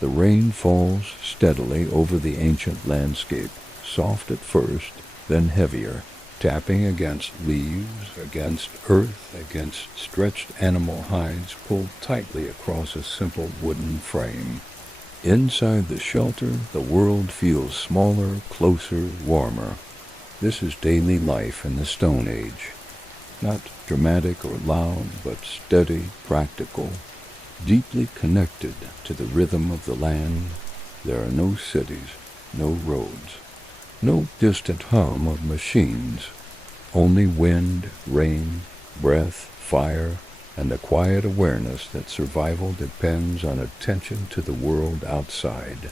The rain falls steadily over the ancient landscape, soft at first, then heavier, tapping against leaves, against earth, against stretched animal hides pulled tightly across a simple wooden frame. Inside the shelter, the world feels smaller, closer, warmer. This is daily life in the Stone Age. Not dramatic or loud, but steady, practical, deeply connected to the rhythm of the land. There are no cities, no roads, no distant hum of machines, only wind, rain, breath, fire, and a quiet awareness that survival depends on attention to the world outside.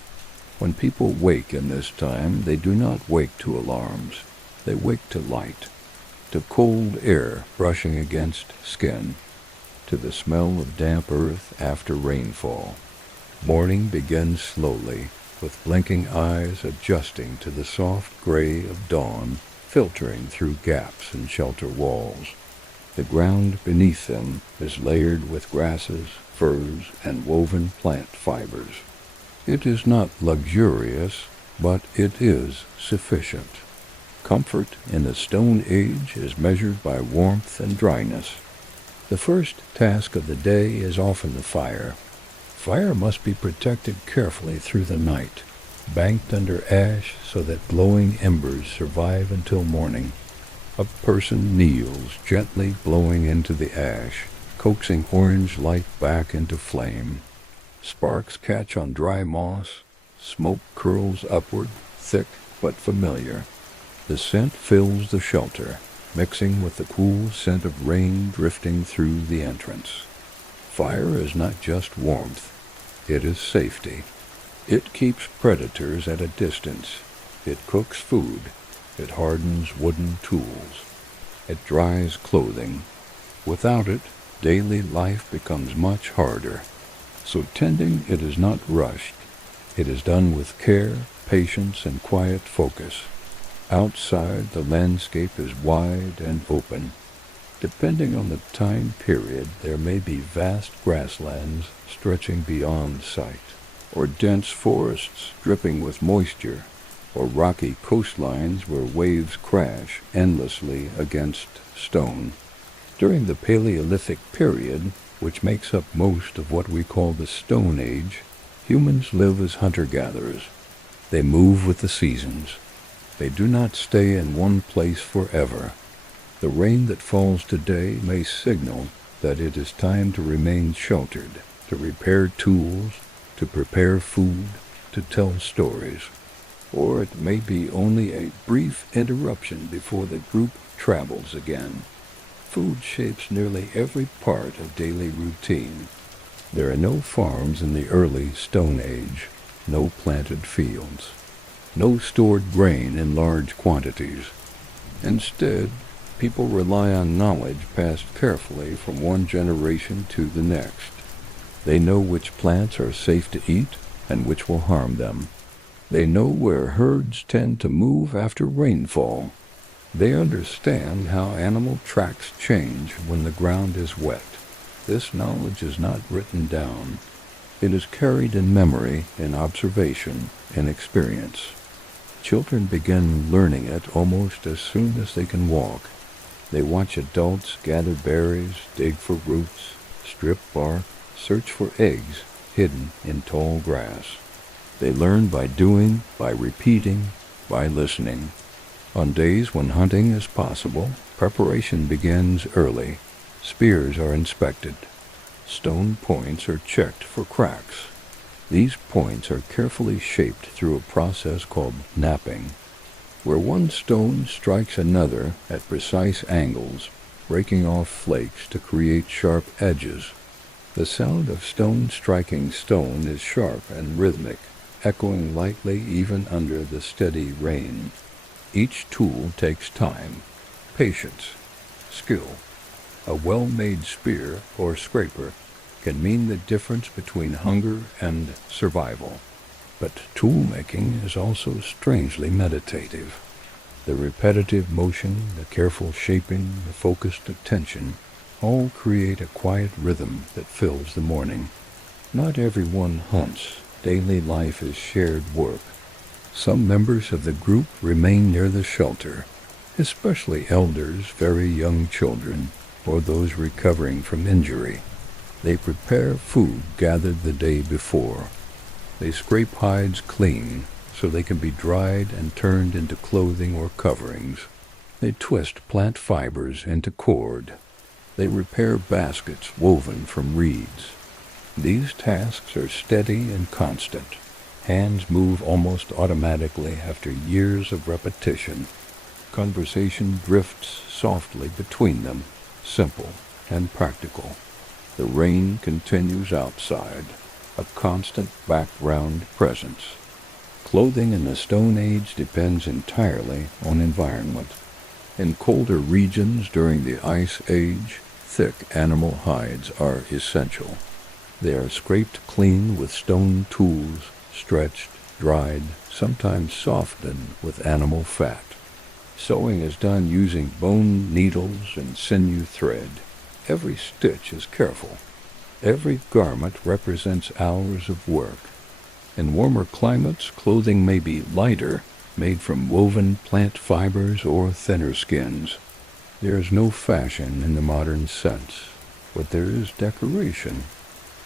When people wake in this time, they do not wake to alarms. They wake to light, to cold air brushing against skin, to the smell of damp earth after rainfall. Morning begins slowly, with blinking eyes adjusting to the soft gray of dawn, filtering through gaps in shelter walls. The ground beneath them is layered with grasses, furs, and woven plant fibers. It is not luxurious, but it is sufficient. Comfort in the Stone Age is measured by warmth and dryness. The first task of the day is often the fire. Fire must be protected carefully through the night, banked under ash so that glowing embers survive until morning. A person kneels, gently blowing into the ash, coaxing orange light back into flame. Sparks catch on dry moss, smoke curls upward, thick but familiar. The scent fills the shelter, mixing with the cool scent of rain drifting through the entrance. Fire is not just warmth, it is safety. It keeps predators at a distance. It cooks food. It hardens wooden tools. It dries clothing. Without it, daily life becomes much harder. So tending it is not rushed. It is done with care, patience, and quiet focus. Outside, the landscape is wide and open. Depending on the time period, there may be vast grasslands stretching beyond sight, or dense forests dripping with moisture, or rocky coastlines where waves crash endlessly against stone. During the Paleolithic period, which makes up most of what we call the Stone Age, humans live as hunter-gatherers. They move with the seasons. They do not stay in one place forever. The rain that falls today may signal that it is time to remain sheltered, to repair tools, to prepare food, to tell stories. Or it may be only a brief interruption before the group travels again. Food shapes nearly every part of daily routine. There are no farms in the early Stone Age, no planted fields, no stored grain in large quantities. Instead, people rely on knowledge passed carefully from one generation to the next. They know which plants are safe to eat and which will harm them. They know where herds tend to move after rainfall. They understand how animal tracks change when the ground is wet. This knowledge is not written down. It is carried in memory, in observation, in experience. Children begin learning it almost as soon as they can walk. They watch adults gather berries, dig for roots, strip bark, search for eggs hidden in tall grass. They learn by doing, by repeating, by listening. On days when hunting is possible, preparation begins early. Spears are inspected. Stone points are checked for cracks. These points are carefully shaped through a process called knapping, where one stone strikes another at precise angles, breaking off flakes to create sharp edges. The sound of stone striking stone is sharp and rhythmic, echoing lightly even under the steady rain. Each tool takes time, patience, skill. A well-made spear or scraper can mean the difference between hunger and survival. But tool-making is also strangely meditative. The repetitive motion, the careful shaping, the focused attention, all create a quiet rhythm that fills the morning. Not everyone hunts. Daily life is shared work. Some members of the group remain near the shelter, especially elders, very young children, or those recovering from injury. They prepare food gathered the day before. They scrape hides clean so they can be dried and turned into clothing or coverings. They twist plant fibers into cord. They repair baskets woven from reeds. These tasks are steady and constant. Hands move almost automatically after years of repetition. Conversation drifts softly between them, simple and practical. The rain continues outside, a constant background presence. Clothing in the Stone Age depends entirely on environment. In colder regions during the Ice Age, thick animal hides are essential. They are scraped clean with stone tools, stretched, dried, sometimes softened with animal fat. Sewing is done using bone needles and sinew thread. Every stitch is careful. Every garment represents hours of work. In warmer climates, clothing may be lighter, made from woven plant fibers or thinner skins. There is no fashion in the modern sense, but there is decoration.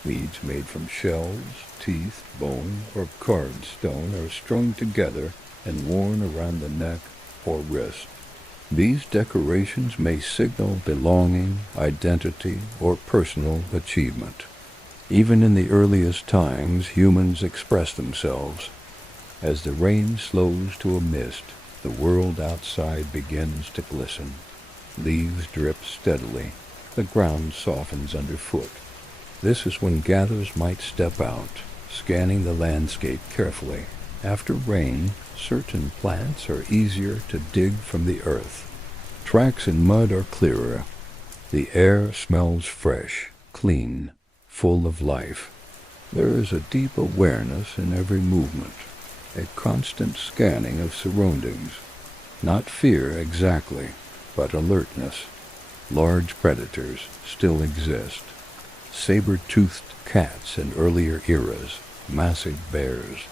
Beads made from shells, teeth, bone, or carved stone are strung together and worn around the neck or wrist. These decorations may signal belonging, identity, or personal achievement. Even in the earliest times, humans express themselves. As the rain slows to a mist, the world outside begins to glisten. Leaves drip steadily. The ground softens underfoot. This is when gatherers might step out, scanning the landscape carefully. After rain, certain plants are easier to dig from the earth. Tracks in mud are clearer. The air smells fresh, clean, full of life. There is a deep awareness in every movement, a constant scanning of surroundings. Not fear exactly, but alertness. Large predators still exist. Saber-toothed cats in earlier eras, massive bears,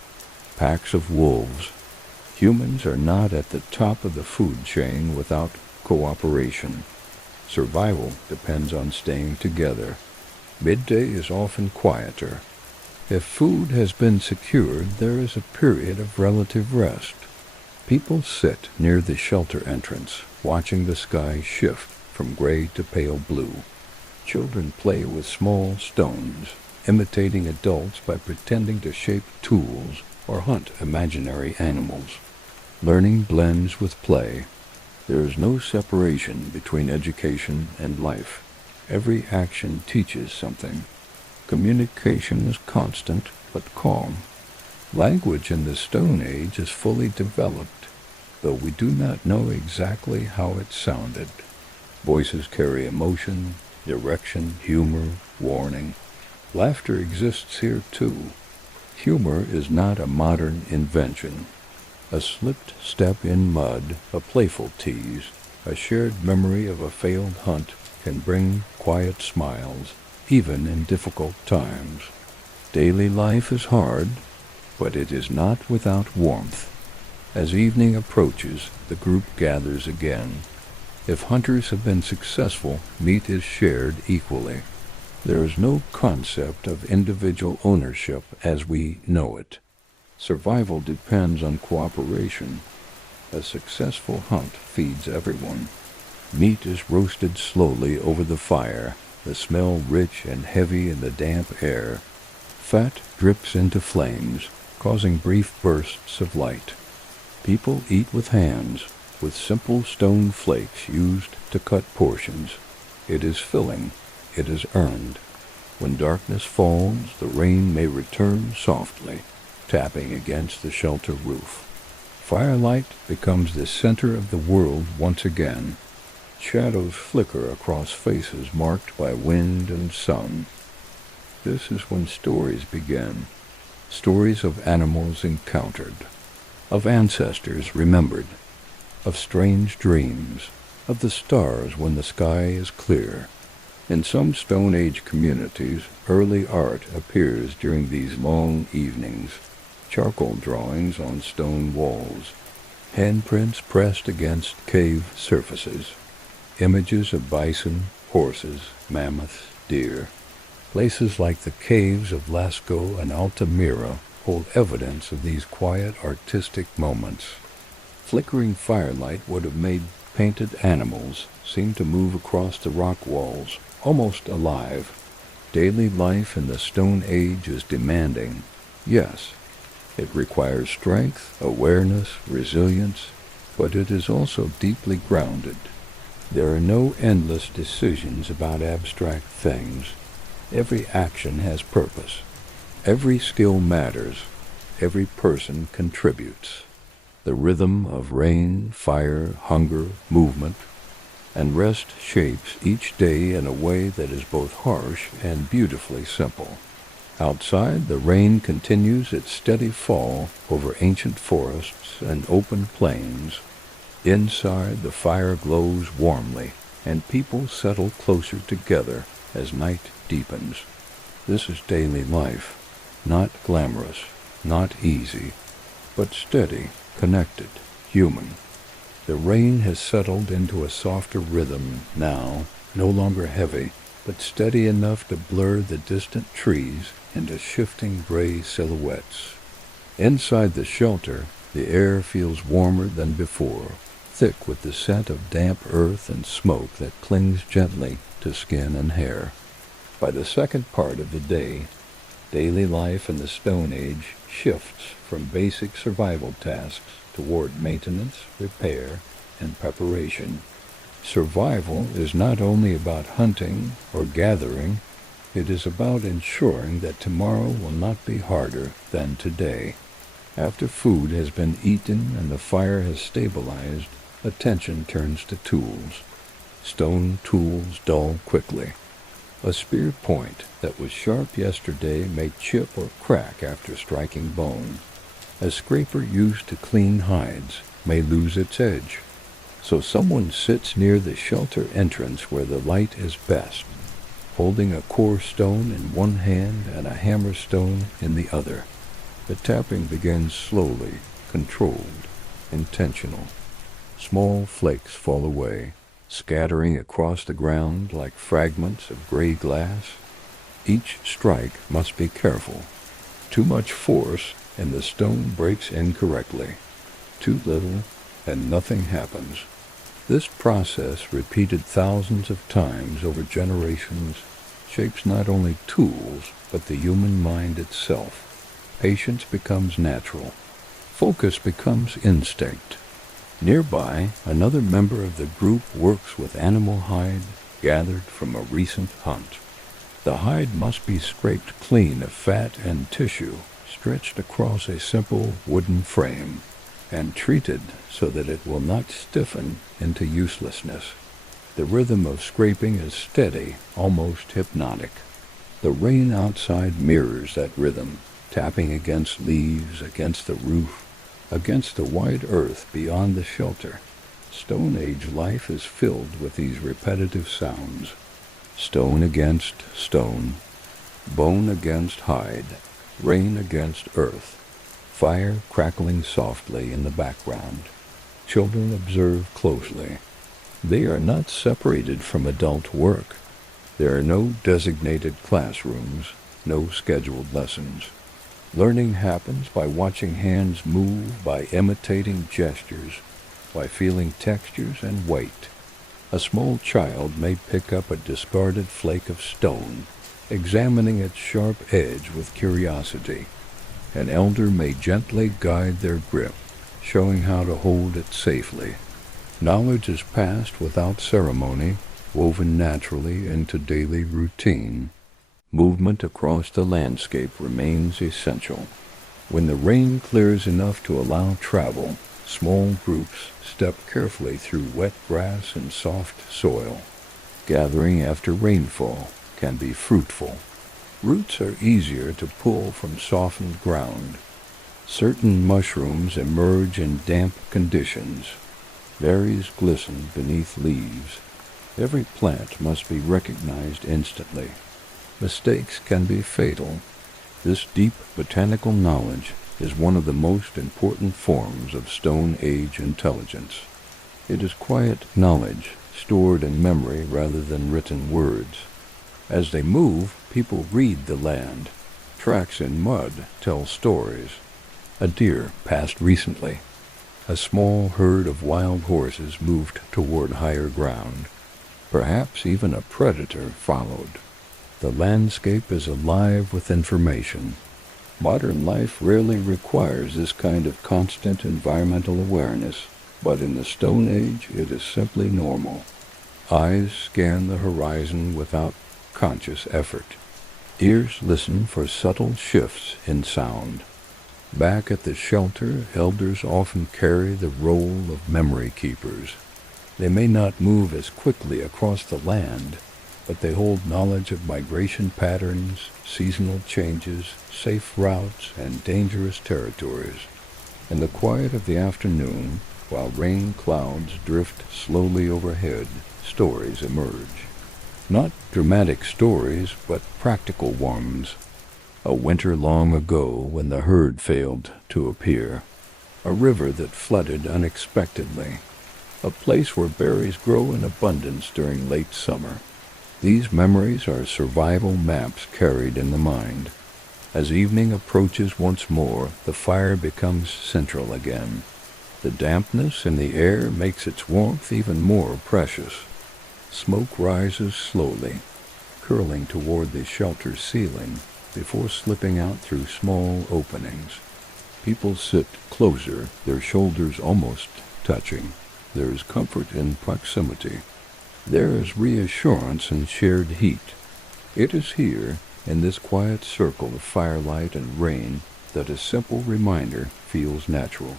packs of wolves. Humans are not at the top of the food chain without cooperation. Survival depends on staying together. Midday is often quieter. If food has been secured, there is a period of relative rest. People sit near the shelter entrance, watching the sky shift from gray to pale blue. Children play with small stones, imitating adults by pretending to shape tools or hunt imaginary animals. Learning blends with play. There is no separation between education and life. Every action teaches something. Communication is constant but calm. Language in the Stone Age is fully developed, though we do not know exactly how it sounded. Voices carry emotion, direction, humor, warning. Laughter exists here too. Humor is not a modern invention. A slipped step in mud, a playful tease, a shared memory of a failed hunt can bring quiet smiles, even in difficult times. Daily life is hard, but it is not without warmth. As evening approaches, the group gathers again. If hunters have been successful, meat is shared equally. There is no concept of individual ownership as we know it. Survival depends on cooperation. A successful hunt feeds everyone. Meat is roasted slowly over the fire, the smell rich and heavy in the damp air. Fat drips into flames, causing brief bursts of light. People eat with hands, with simple stone flakes used to cut portions. It is filling. It is earned. When darkness falls, the rain may return softly, tapping against the shelter roof. Firelight becomes the center of the world once again. Shadows flicker across faces marked by wind and sun. This is when stories begin. Stories of animals encountered, of ancestors remembered, of strange dreams, of the stars when the sky is clear. In some Stone Age communities, early art appears during these long evenings. Charcoal drawings on stone walls, handprints pressed against cave surfaces, images of bison, horses, mammoths, deer. Places like the caves of Lascaux and Altamira hold evidence of these quiet artistic moments. Flickering firelight would have made painted animals seem to move across the rock walls, almost alive. Daily life in the Stone Age is demanding. Yes, it requires strength, awareness, resilience, but it is also deeply grounded. There are no endless decisions about abstract things. Every action has purpose. Every skill matters. Every person contributes. The rhythm of rain, fire, hunger, movement, and rest shapes each day in a way that is both harsh and beautifully simple. Outside, the rain continues its steady fall over ancient forests and open plains. Inside, the fire glows warmly, and people settle closer together as night deepens. This is daily life, not glamorous, not easy, but steady, connected, human. The rain has settled into a softer rhythm now, no longer heavy, but steady enough to blur the distant trees into shifting gray silhouettes. Inside the shelter, the air feels warmer than before, thick with the scent of damp earth and smoke that clings gently to skin and hair. By the second part of the day, daily life in the Stone Age shifts from basic survival tasks toward maintenance, repair, and preparation. Survival is not only about hunting or gathering, it is about ensuring that tomorrow will not be harder than today. After food has been eaten and the fire has stabilized, attention turns to tools. Stone tools dull quickly. A spear point that was sharp yesterday may chip or crack after striking bone. A scraper used to clean hides may lose its edge. So someone sits near the shelter entrance where the light is best, holding a core stone in one hand and a hammer stone in the other. The tapping begins slowly, controlled, intentional. Small flakes fall away, scattering across the ground like fragments of gray glass. Each strike must be careful. Too much force and the stone breaks incorrectly. Too little and nothing happens. This process, repeated thousands of times over generations, shapes not only tools, but the human mind itself. Patience becomes natural. Focus becomes instinct. Nearby, another member of the group works with animal hide gathered from a recent hunt. The hide must be scraped clean of fat and tissue, stretched across a simple wooden frame, and treated so that it will not stiffen into uselessness. The rhythm of scraping is steady, almost hypnotic. The rain outside mirrors that rhythm, tapping against leaves, against the roof, against the wide earth beyond the shelter. Stone Age life is filled with these repetitive sounds. Stone against stone, bone against hide, rain against earth, fire crackling softly in the background. Children observe closely. They are not separated from adult work. There are no designated classrooms, no scheduled lessons. Learning happens by watching hands move, by imitating gestures, by feeling textures and weight. A small child may pick up a discarded flake of stone, examining its sharp edge with curiosity. An elder may gently guide their grip, showing how to hold it safely. Knowledge is passed without ceremony, woven naturally into daily routine. Movement across the landscape remains essential. When the rain clears enough to allow travel, small groups step carefully through wet grass and soft soil. Gathering after rainfall can be fruitful. Roots are easier to pull from softened ground. Certain mushrooms emerge in damp conditions. Berries glisten beneath leaves. Every plant must be recognized instantly. Mistakes can be fatal. This deep botanical knowledge is one of the most important forms of Stone Age intelligence. It is quiet knowledge, stored in memory rather than written words. As they move, people read the land. Tracks in mud tell stories. A deer passed recently. A small herd of wild horses moved toward higher ground. Perhaps even a predator followed. The landscape is alive with information. Modern life rarely requires this kind of constant environmental awareness, but in the Stone Age it is simply normal. Eyes scan the horizon without conscious effort. Ears listen for subtle shifts in sound. Back at the shelter, elders often carry the role of memory keepers. They may not move as quickly across the land, but they hold knowledge of migration patterns, seasonal changes, safe routes, and dangerous territories. In the quiet of the afternoon, while rain clouds drift slowly overhead, stories emerge. Not dramatic stories, but practical ones. A winter long ago when the herd failed to appear. A river that flooded unexpectedly. A place where berries grow in abundance during late summer. These memories are survival maps carried in the mind. As evening approaches once more, the fire becomes central again. The dampness in the air makes its warmth even more precious. Smoke rises slowly, curling toward the shelter's ceiling before slipping out through small openings. People sit closer, their shoulders almost touching. There is comfort in proximity. There is reassurance in shared heat. It is here, in this quiet circle of firelight and rain, that a simple reminder feels natural.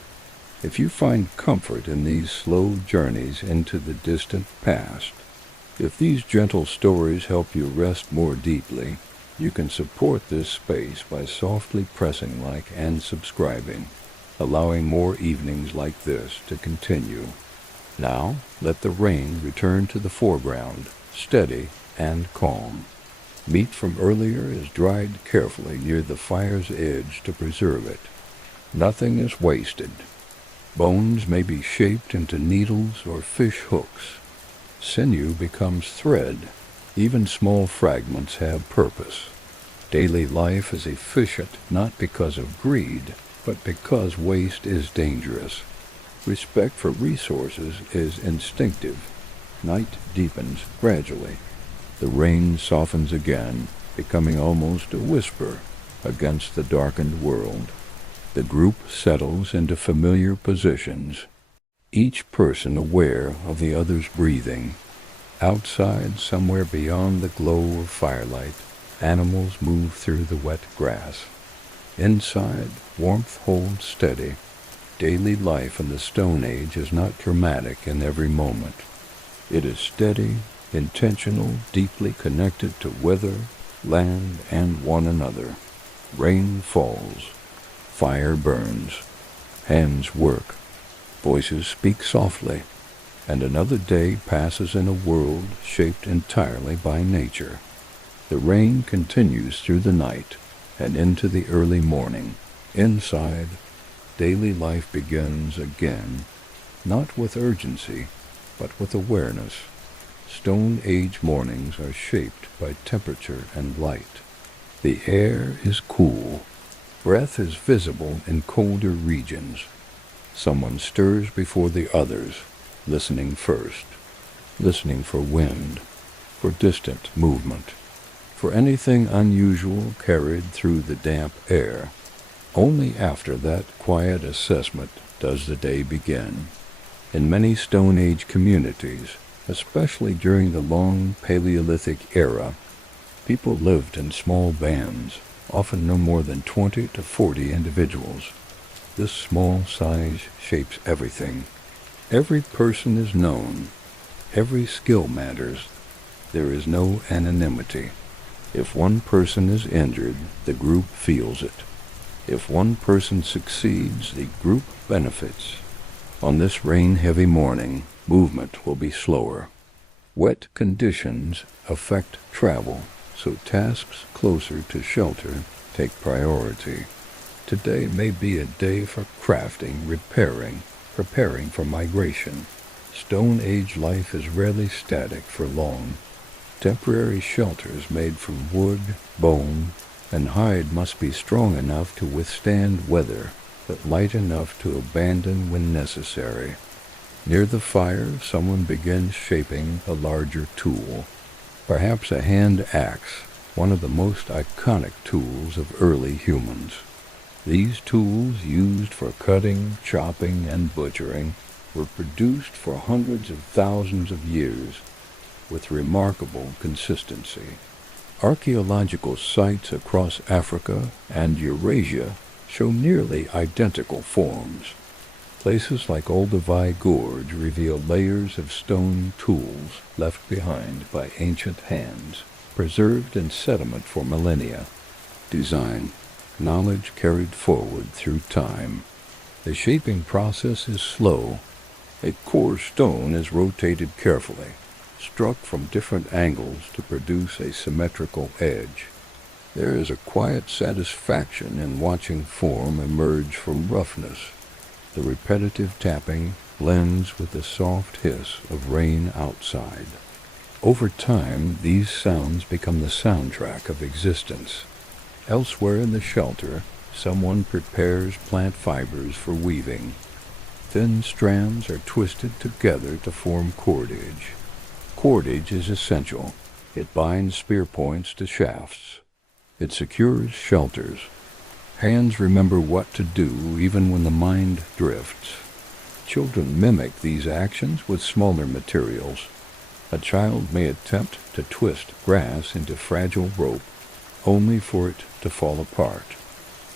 If you find comfort in these slow journeys into the distant past, if these gentle stories help you rest more deeply, you can support this space by softly pressing like and subscribing, allowing more evenings like this to continue. Now, let the rain return to the foreground, steady and calm. Meat from earlier is dried carefully near the fire's edge to preserve it. Nothing is wasted. Bones may be shaped into needles or fish hooks. Sinew becomes thread. Even small fragments have purpose. Daily life is efficient not because of greed, but because waste is dangerous. Respect for resources is instinctive. Night deepens gradually. The rain softens again, becoming almost a whisper against the darkened world. The group settles into familiar positions, each person aware of the other's breathing. Outside, somewhere beyond the glow of firelight, animals move through the wet grass. Inside, warmth holds steady. Daily life in the Stone Age is not dramatic in every moment. It is steady, intentional, deeply connected to weather, land, and one another. Rain falls. Fire burns. Hands work. Voices speak softly. And another day passes in a world shaped entirely by nature. The rain continues through the night and into the early morning. Inside, daily life begins again, not with urgency, but with awareness. Stone Age mornings are shaped by temperature and light. The air is cool. Breath is visible in colder regions. Someone stirs before the others, listening first, listening for wind, for distant movement, for anything unusual carried through the damp air. Only after that quiet assessment does the day begin. In many Stone Age communities, especially during the long Paleolithic era, people lived in small bands, often no more than 20 to 40 individuals. This small size shapes everything. Every person is known. Every skill matters. There is no anonymity. If one person is injured, the group feels it. If one person succeeds, the group benefits. On this rain-heavy morning, movement will be slower. Wet conditions affect travel, so tasks closer to shelter take priority. Today may be a day for crafting, repairing, preparing for migration. Stone Age life is rarely static for long. Temporary shelters made from wood, bone, and hide must be strong enough to withstand weather, but light enough to abandon when necessary. Near the fire, someone begins shaping a larger tool, perhaps a hand axe, one of the most iconic tools of early humans. These tools, used for cutting, chopping, and butchering, were produced for hundreds of thousands of years with remarkable consistency. Archaeological sites across Africa and Eurasia show nearly identical forms. Places like Olduvai Gorge reveal layers of stone tools left behind by ancient hands, preserved in sediment for millennia. Design, knowledge carried forward through time. The shaping process is slow. A core stone is rotated carefully, struck from different angles to produce a symmetrical edge. There is a quiet satisfaction in watching form emerge from roughness. The repetitive tapping blends with the soft hiss of rain outside. Over time, these sounds become the soundtrack of existence. Elsewhere in the shelter, someone prepares plant fibers for weaving. Thin strands are twisted together to form cordage. Cordage is essential. It binds spear points to shafts. It secures shelters. Hands remember what to do even when the mind drifts. Children mimic these actions with smaller materials. A child may attempt to twist grass into fragile rope, only for it to fall apart.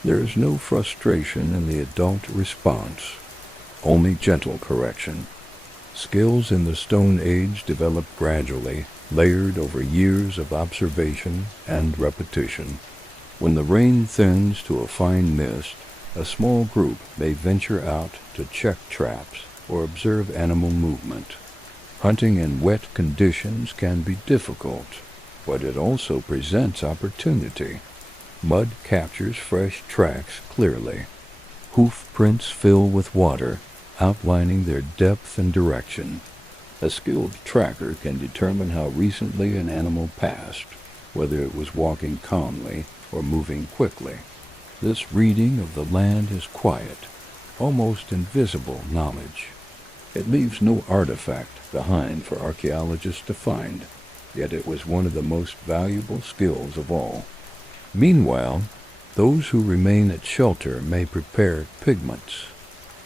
There is no frustration in the adult response, only gentle correction. Skills in the Stone Age developed gradually, layered over years of observation and repetition. When the rain thins to a fine mist, a small group may venture out to check traps or observe animal movement. Hunting in wet conditions can be difficult, but it also presents opportunity. Mud captures fresh tracks clearly. Hoof prints fill with water, outlining their depth and direction. A skilled tracker can determine how recently an animal passed, whether it was walking calmly or moving quickly. This reading of the land is quiet, almost invisible knowledge. It leaves no artifact behind for archaeologists to find, yet it was one of the most valuable skills of all. Meanwhile, those who remain at shelter may prepare pigments.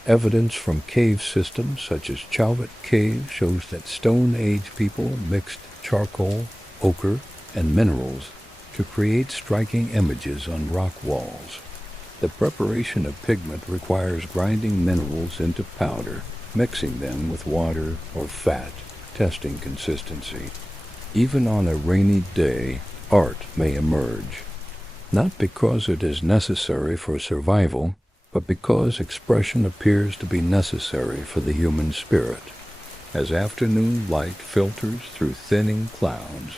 Evidence from cave systems such as Chauvet Cave shows that Stone Age people mixed charcoal, ochre, and minerals to create striking images on rock walls. The preparation of pigment requires grinding minerals into powder, mixing them with water or fat, testing consistency. Even on a rainy day, art may emerge, not because it is necessary for survival, but because expression appears to be necessary for the human spirit. As afternoon light filters through thinning clouds,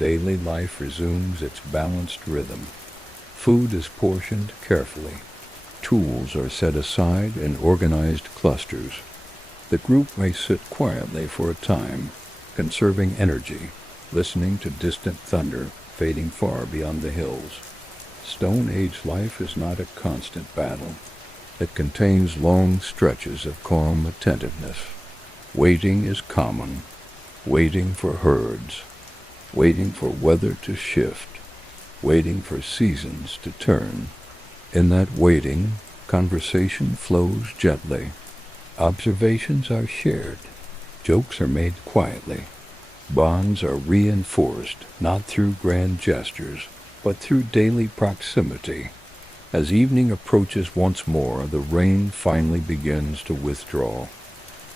daily life resumes its balanced rhythm. Food is portioned carefully. Tools are set aside in organized clusters. The group may sit quietly for a time, conserving energy, listening to distant thunder fading far beyond the hills. Stone Age life is not a constant battle. It contains long stretches of calm attentiveness. Waiting is common, waiting for herds, waiting for weather to shift, waiting for seasons to turn. In that waiting, conversation flows gently. Observations are shared. Jokes are made quietly. Bonds are reinforced, not through grand gestures, but through daily proximity. As evening approaches once more, the rain finally begins to withdraw,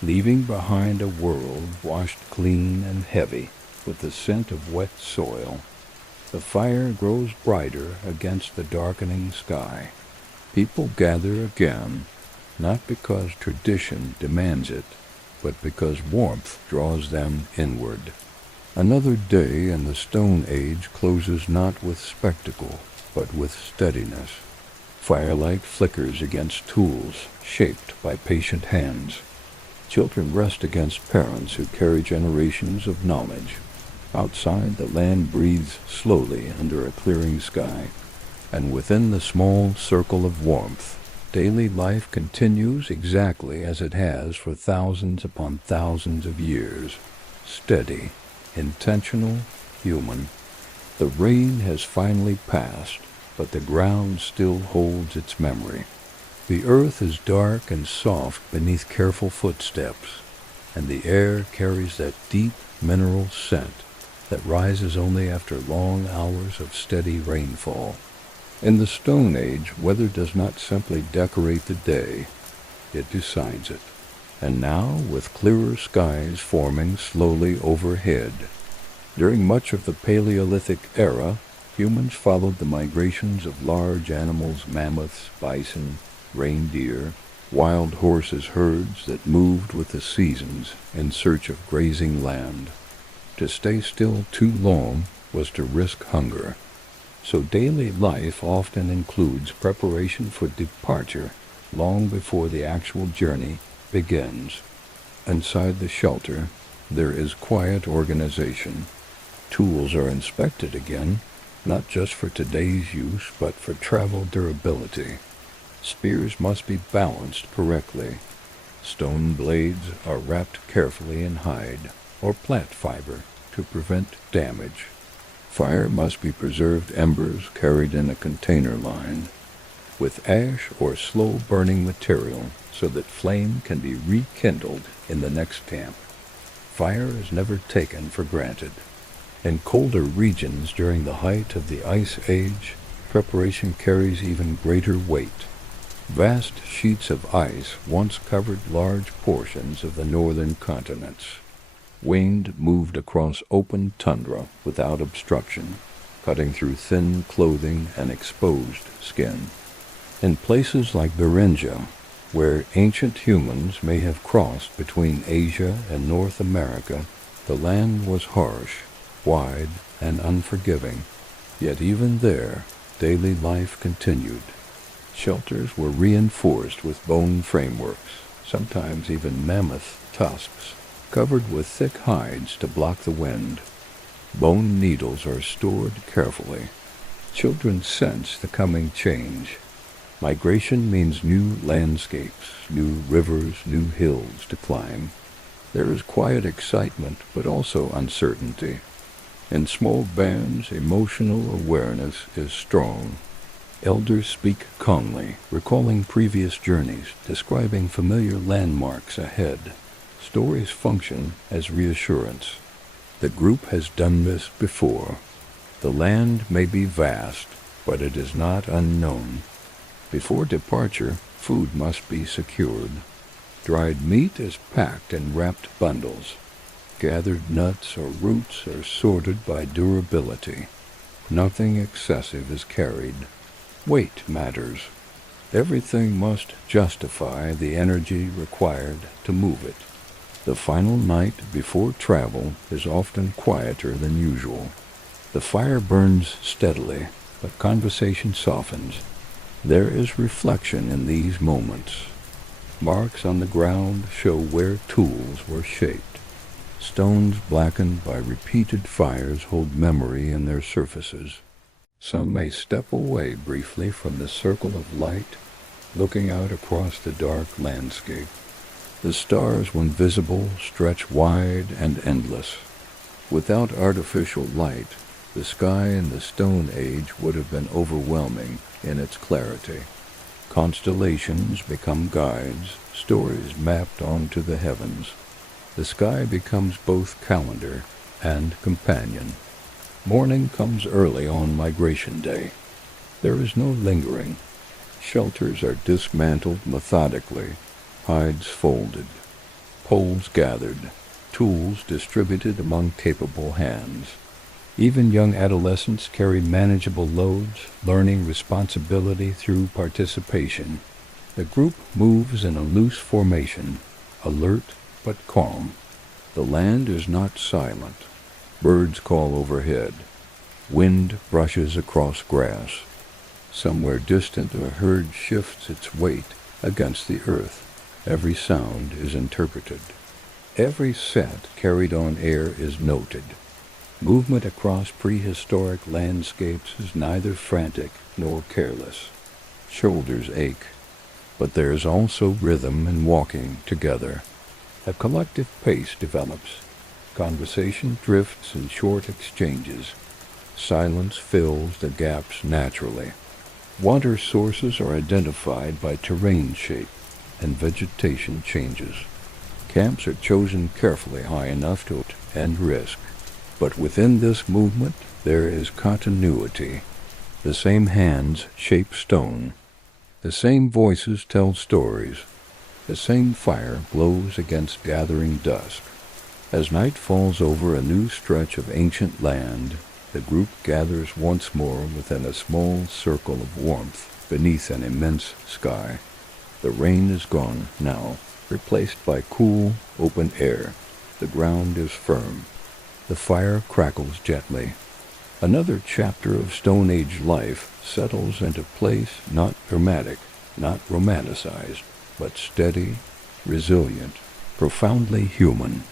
leaving behind a world washed clean and heavy with the scent of wet soil. The fire grows brighter against the darkening sky. People gather again, not because tradition demands it, but because warmth draws them inward. Another day in the Stone Age closes not with spectacle, but with steadiness. Firelight flickers against tools shaped by patient hands. Children rest against parents who carry generations of knowledge. Outside, the land breathes slowly under a clearing sky, and within the small circle of warmth, daily life continues exactly as it has for thousands upon thousands of years, steady, intentional, human. The rain has finally passed, but the ground still holds its memory. The earth is dark and soft beneath careful footsteps, and the air carries that deep mineral scent that rises only after long hours of steady rainfall. In the Stone Age, weather does not simply decorate the day, it decides it. And now, with clearer skies forming slowly overhead. During much of the Paleolithic era, humans followed the migrations of large animals, mammoths, bison, reindeer, wild horses herds that moved with the seasons in search of grazing land. To stay still too long was to risk hunger. So daily life often includes preparation for departure long before the actual journey begins. Inside the shelter, there is quiet organization. Tools are inspected again, not just for today's use, but for travel durability. Spears must be balanced correctly. Stone blades are wrapped carefully in hide or plant fiber to prevent damage. Fire must be preserved embers carried in a container line, with ash or slow-burning material so that flame can be rekindled in the next camp. Fire is never taken for granted. In colder regions during the height of the Ice Age, preparation carries even greater weight. Vast sheets of ice once covered large portions of the northern continents. Wind moved across open tundra without obstruction, cutting through thin clothing and exposed skin. In places like Beringia, where ancient humans may have crossed between Asia and North America, the land was harsh, wide, and unforgiving. Yet even there, daily life continued. Shelters were reinforced with bone frameworks, sometimes even mammoth tusks, covered with thick hides to block the wind. Bone needles are stored carefully. Children sense the coming change. Migration means new landscapes, new rivers, new hills to climb. There is quiet excitement, but also uncertainty. In small bands, emotional awareness is strong. Elders speak calmly, recalling previous journeys, describing familiar landmarks ahead. Stories function as reassurance. The group has done this before. The land may be vast, but it is not unknown. Before departure, food must be secured. Dried meat is packed in wrapped bundles. Gathered nuts or roots are sorted by durability. Nothing excessive is carried. Weight matters. Everything must justify the energy required to move it. The final night before travel is often quieter than usual. The fire burns steadily, but conversation softens. There is reflection in these moments. Marks on the ground show where tools were shaped. Stones blackened by repeated fires hold memory in their surfaces. Some may step away briefly from the circle of light, looking out across the dark landscape. The stars, when visible, stretch wide and endless. Without artificial light, the sky in the Stone Age would have been overwhelming in its clarity. Constellations become guides, stories mapped onto the heavens. The sky becomes both calendar and companion. Morning comes early on migration day. There is no lingering. Shelters are dismantled methodically, hides folded, poles gathered, tools distributed among capable hands. Even young adolescents carry manageable loads, learning responsibility through participation. The group moves in a loose formation, alert, but calm. The land is not silent. Birds call overhead. Wind brushes across grass. Somewhere distant, a herd shifts its weight against the earth. Every sound is interpreted. Every scent carried on air is noted. Movement across prehistoric landscapes is neither frantic nor careless. Shoulders ache, but there is also rhythm in walking together. A collective pace develops. Conversation drifts in short exchanges. Silence fills the gaps naturally. Water sources are identified by terrain shape, and vegetation changes. Camps are chosen carefully high enough to end risk. But within this movement there is continuity. The same hands shape stone. The same voices tell stories. The same fire glows against gathering dusk. As night falls over a new stretch of ancient land, the group gathers once more within a small circle of warmth beneath an immense sky. The rain is gone now, replaced by cool, open air. The ground is firm. The fire crackles gently. Another chapter of Stone Age life settles into place, not dramatic, not romanticized, but steady, resilient, profoundly human.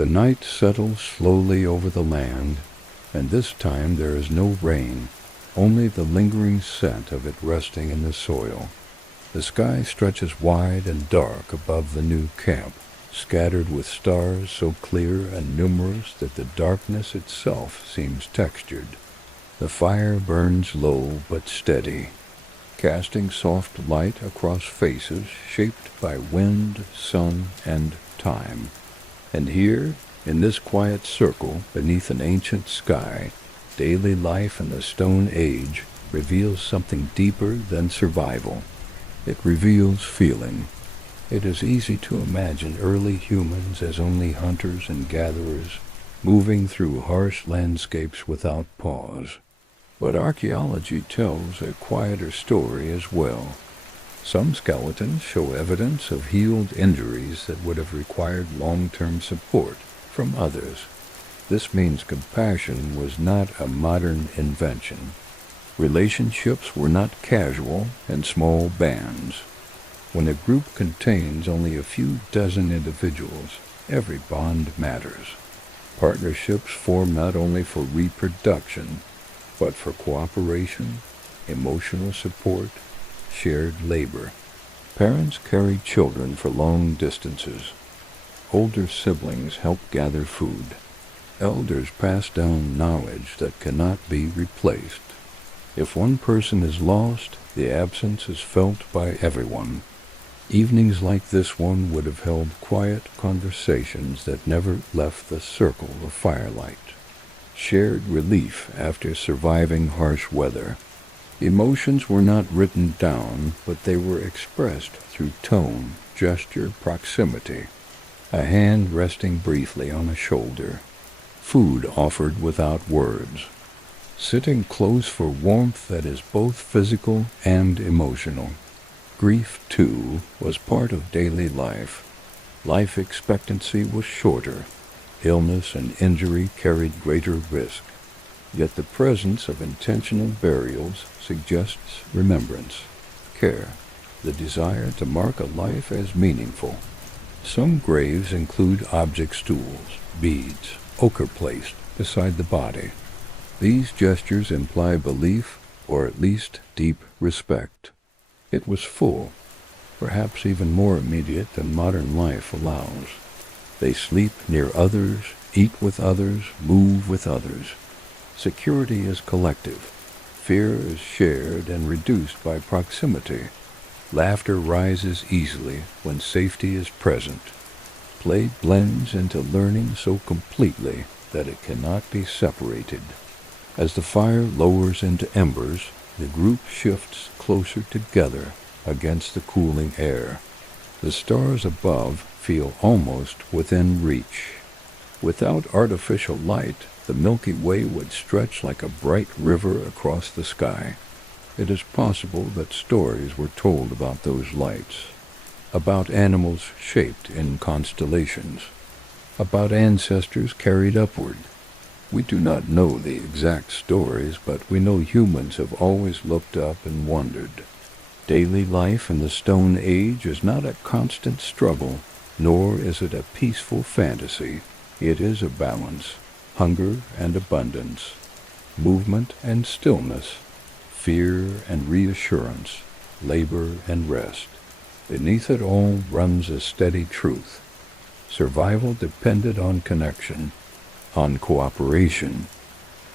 The night settles slowly over the land, and this time there is no rain, only the lingering scent of it resting in the soil. The sky stretches wide and dark above the new camp, scattered with stars so clear and numerous that the darkness itself seems textured. The fire burns low but steady, casting soft light across faces shaped by wind, sun, and time. And here, in this quiet circle beneath an ancient sky, daily life in the Stone Age reveals something deeper than survival. It reveals feeling. It is easy to imagine early humans as only hunters and gatherers, moving through harsh landscapes without pause. But archaeology tells a quieter story as well. Some skeletons show evidence of healed injuries that would have required long-term support from others. This means compassion was not a modern invention. Relationships were not casual and small bands. When a group contains only a few dozen individuals, every bond matters. Partnerships form not only for reproduction, but for cooperation, emotional support, shared labor. Parents carry children for long distances. Older siblings help gather food. Elders pass down knowledge that cannot be replaced. If one person is lost, the absence is felt by everyone. Evenings like this one would have held quiet conversations that never left the circle of firelight. Shared relief after surviving harsh weather. Emotions were not written down, but they were expressed through tone, gesture, proximity. A hand resting briefly on a shoulder. Food offered without words. Sitting close for warmth that is both physical and emotional. Grief, too, was part of daily life. Life expectancy was shorter. Illness and injury carried greater risk. Yet the presence of intentional burials suggests remembrance, care, the desire to mark a life as meaningful. Some graves include object stools, beads, ochre placed beside the body. These gestures imply belief, or at least deep respect. It was full, perhaps even more immediate than modern life allows. They sleep near others, eat with others, move with others. Security is collective. Fear is shared and reduced by proximity. Laughter rises easily when safety is present. Play blends into learning so completely that it cannot be separated. As the fire lowers into embers, the group shifts closer together against the cooling air. The stars above feel almost within reach. Without artificial light, the Milky Way would stretch like a bright river across the sky. It is possible that stories were told about those lights, about animals shaped in constellations, about ancestors carried upward. We do not know the exact stories, but we know humans have always looked up and wondered. Daily life in the Stone Age is not a constant struggle, nor is it a peaceful fantasy. It is a balance, hunger and abundance, movement and stillness, fear and reassurance, labor and rest. Beneath it all runs a steady truth. Survival depended on connection, on cooperation,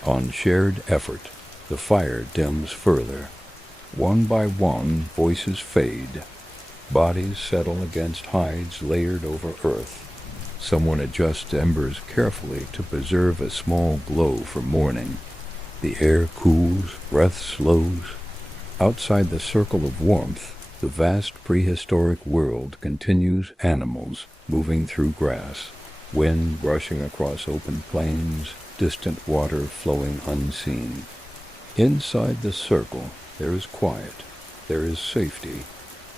on shared effort. The fire dims further. One by one, voices fade. Bodies settle against hides layered over earth. Someone adjusts embers carefully to preserve a small glow for morning. The air cools, breath slows. Outside the circle of warmth, the vast prehistoric world continues, animals moving through grass, wind rushing across open plains, distant water flowing unseen. Inside the circle, there is quiet, there is safety,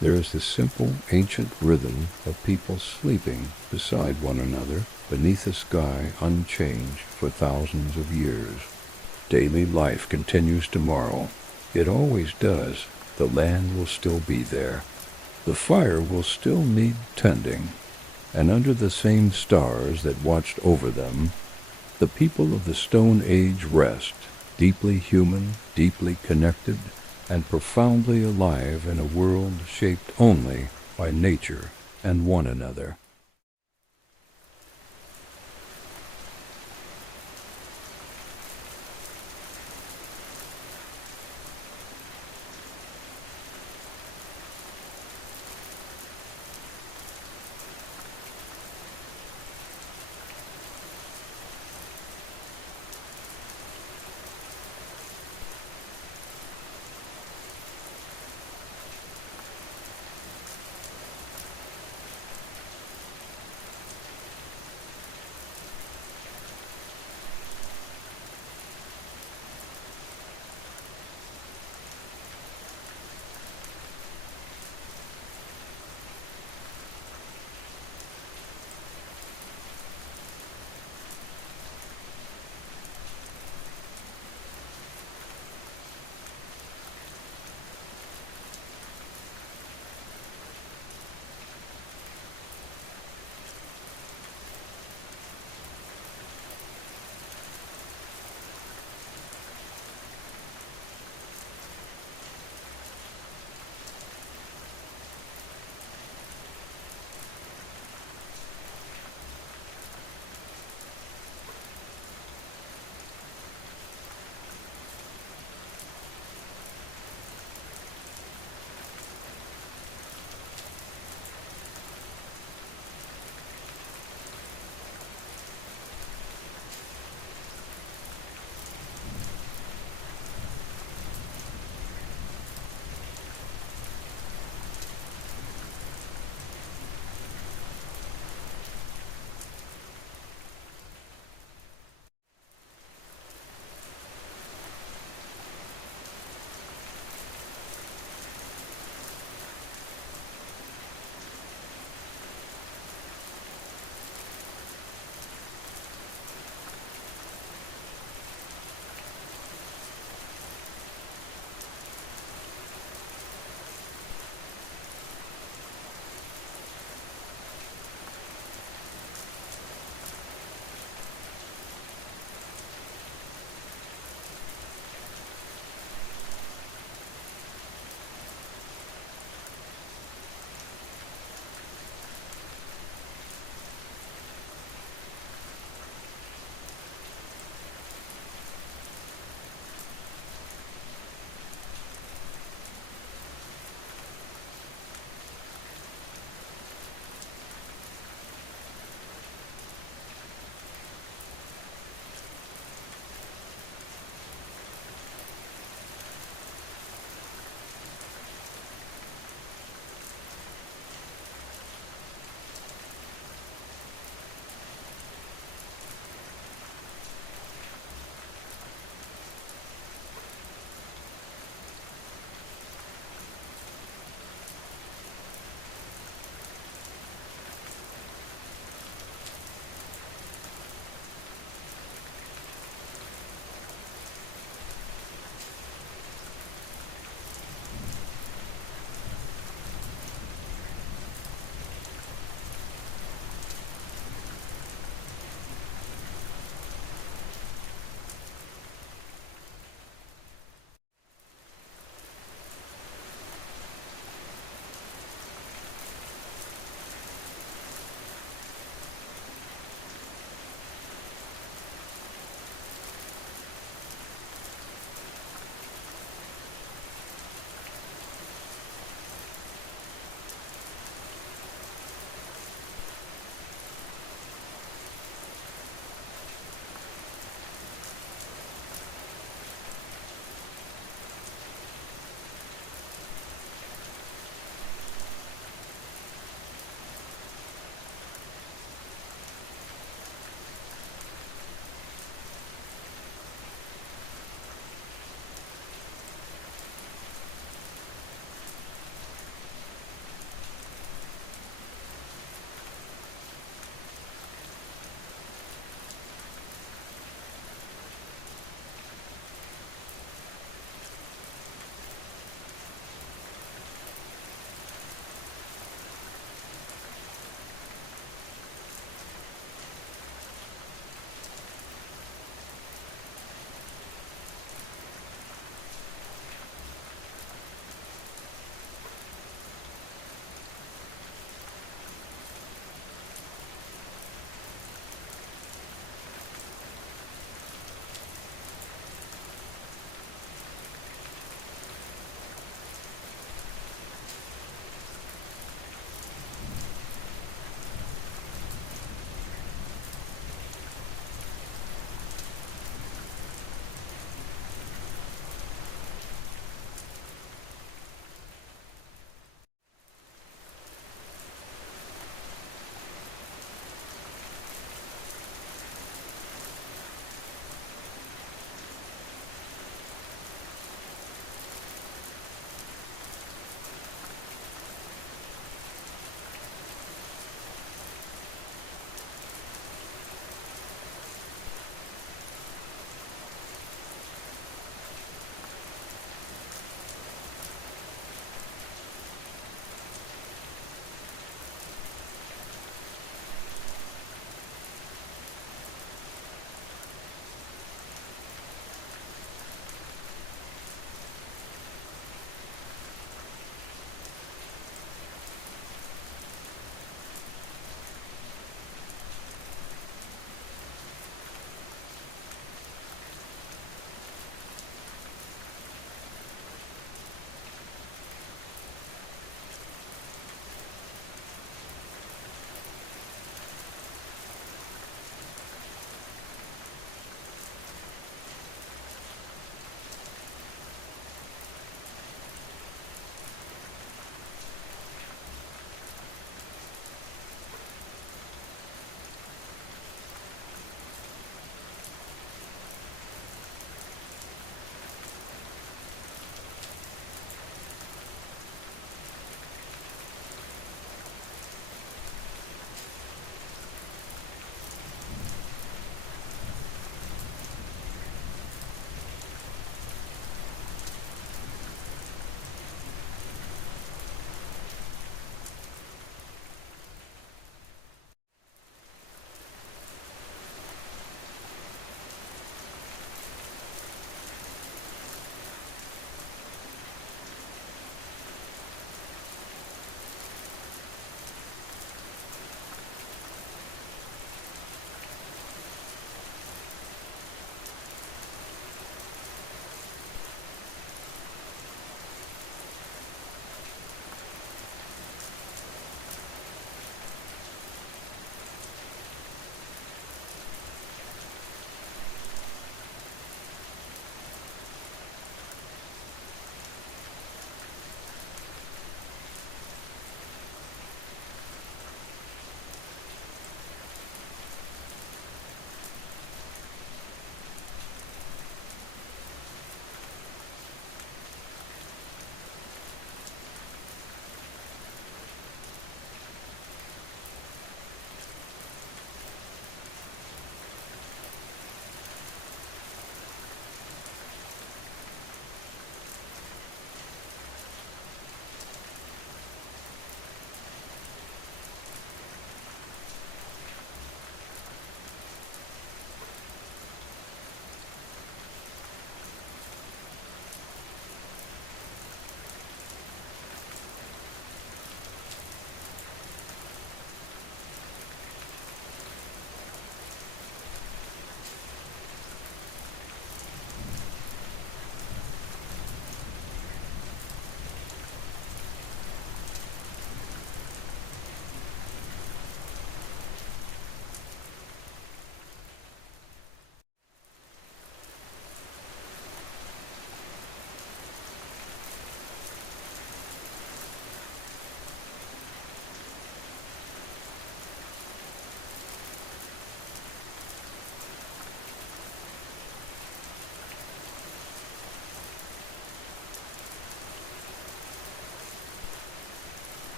there is the simple ancient rhythm of people sleeping beside one another beneath a sky unchanged for thousands of years. Daily life continues tomorrow. It always does. The land will still be there. The fire will still need tending. And under the same stars that watched over them, the people of the Stone Age rest, deeply human, deeply connected, and profoundly alive in a world shaped only by nature and one another.